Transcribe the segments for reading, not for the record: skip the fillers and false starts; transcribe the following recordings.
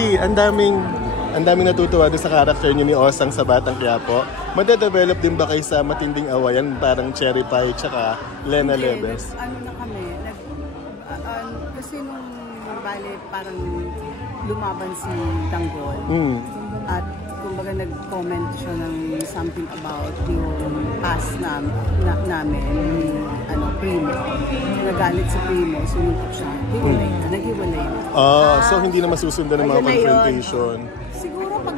LT, ang daming natutuwa doon sa character niyo ni Osang sa Batang Quiapo. Madedevelop din ba kayo sa Matinding Awayan, parang Cherry Pie tsaka Lena Lebes? Ano na kami, kasi nung bale parang lumaban si Tanggol at kumbaga nag-comment siya ng something about yung past namin ni Primo. Nagalit si Primo, sinuntok siya. Naghiwalay na. So hindi na masusundan ng mga confrontation. Siguro pag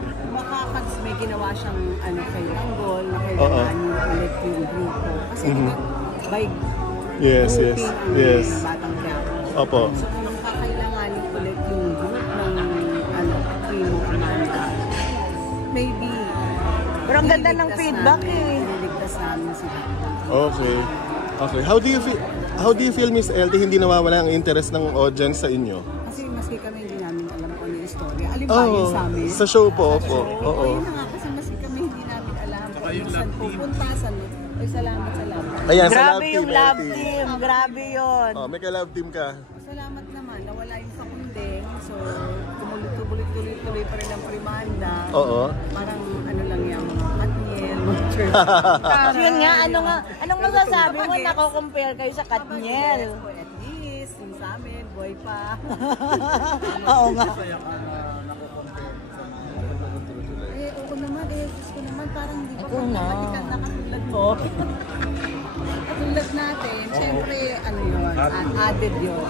may ginawa siyang kay Tanggol, na kailangan ulit yung grupo. Kasi by grouping ang Batang Quiapo. Opo. So kung kakailanganin ulit yung group ng Primo Amanda, maybe. Pero ang ganda ng feedback Ililigtas namin sila. Okay. How do you feel, Miss LT, hindi nawawala ang interest ng audience sa inyo? Kasi maski kami hindi namin alam kung ano yung istorya. Alimbayan sa amin. Sa show po, opo. Oo. Yun na nga, kasi maski kami hindi namin alam kung saan pupunta, Ay, salamat. Ayan, grabe yung love team. Grabe yun. May ka-love team ka. Salamat naman. Nawala yung sakundeng. So, tuloy pa rin ang primanda. Oo. Parang lang yan, mga Katniel, mga church. Yun nga, anong masasabi mo nako-compare kayo sa Katniel? At least, yung sa amin, boy pa. Oo nga. Oo naman, gusto naman parang di ba matikan na katulad mo. Katulad natin, syempre, yun, added yun.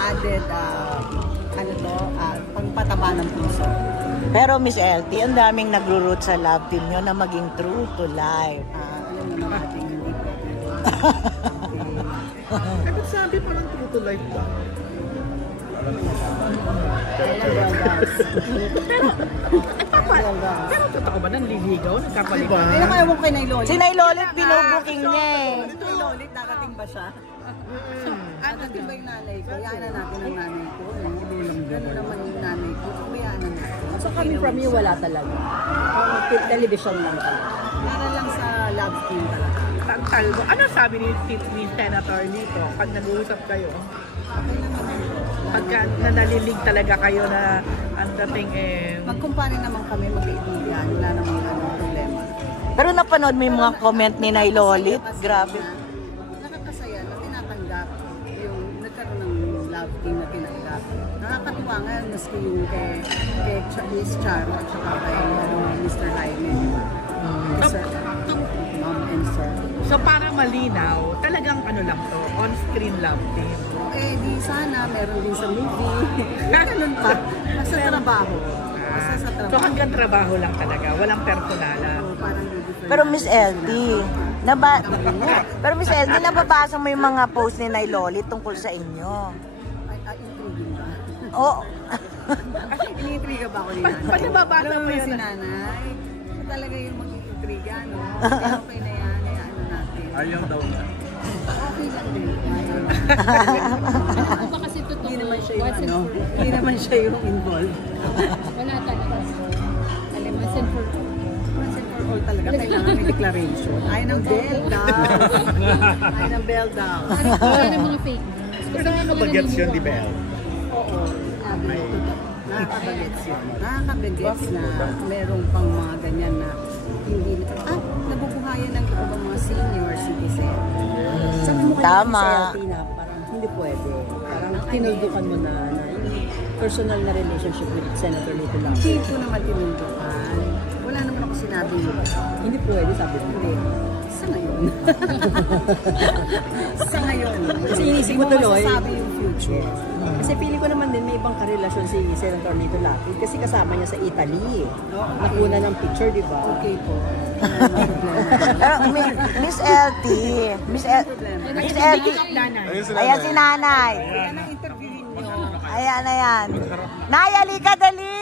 Added, pangpataba ng puso. Pero Miss LT, ang daming nagro-root sa love team nyo na maging true to life. Alam naman natin, hindi pwede. Bakit sabi parang true to life ba? Pero totoo ba nanliligaw? Nagkapalitan? Ay, nakayaw kay Nay Lolit. Si Nay Lolit, binubuking niya eh. Si Nay Lolit, darating ba siya? Darating ba yung nanay ko? Yanan natin ang nanay ko. Gano'n naman yung nanay ko. Yanan natin. So coming from you, wala talaga. Television lang talaga. Para lang sa love team talaga. Ano sabi ni Senator dito pag nag-uusap kayo? Pagka nalilig talaga kayo na ang dating Magkumpare naman kami, mag-iibigan. Wala namang problema. Pero napanood mo yung mga comment ni Nay Lolit? Grabe. Nakakasaya na tinatanggap yung nagkaroon ng love team na tinanggap. Nakakatuwa nga maski yung kay Miss Charo at saka kay Mr. Jaime. Mom and sir. So para malinaw, talagang lang to, on-screen love team. Di sana, meron din sa movie. Ganun pa. Basta trabaho. Basta sa trabaho. So hanggang trabaho lang talaga, walang personalan. Pero Miss LT, nababasa mo yung mga post ni Nay Lolit tungkol sa inyo? Intriguing ba? Oo. Iniintriga ba ako ni nanay? Pag nababasa mo yun si nanay, talaga yung mag-intriga, no? Okay na yan, natin. Ayaw daw na. Okay lang din. Ano ba kasi totoo? Hindi naman siya yung involved. Wala talaga. Alam, once and for all. Once and for all talaga, kailangan may declaration. Ayaw ng bell dolls. Ayaw ng bell dolls. Wala ng mga fake news. Pero nakakabagets yun, di ba? Oo. Nakakabagets yun. Nakakabagets na merong pang mga ganyan na hindi nabubuhayan ng iba mga senior citizen. Tama. Parang hindi pwede. Parang tinuldukan mo na personal na relationship with Senator Lito lang. Hindi ko naman tinuldukan. Wala naman ako sinabi yun. Hindi pwede, sabi mo. Hindi. Sa ngayon. Sa ngayon. Kasi inisip mo tuloy. Masasabi yung future. Kasi pili ko naman din may ibang karelasyon si Senator Lito Lapid kasi kasama niya sa Italy. Nakuna ng picture, di ba? Okay po. Miss LT. Miss LT. Ayan si nanay. Kaya nang interviewin niyo. Ayan. Nay, halika dali.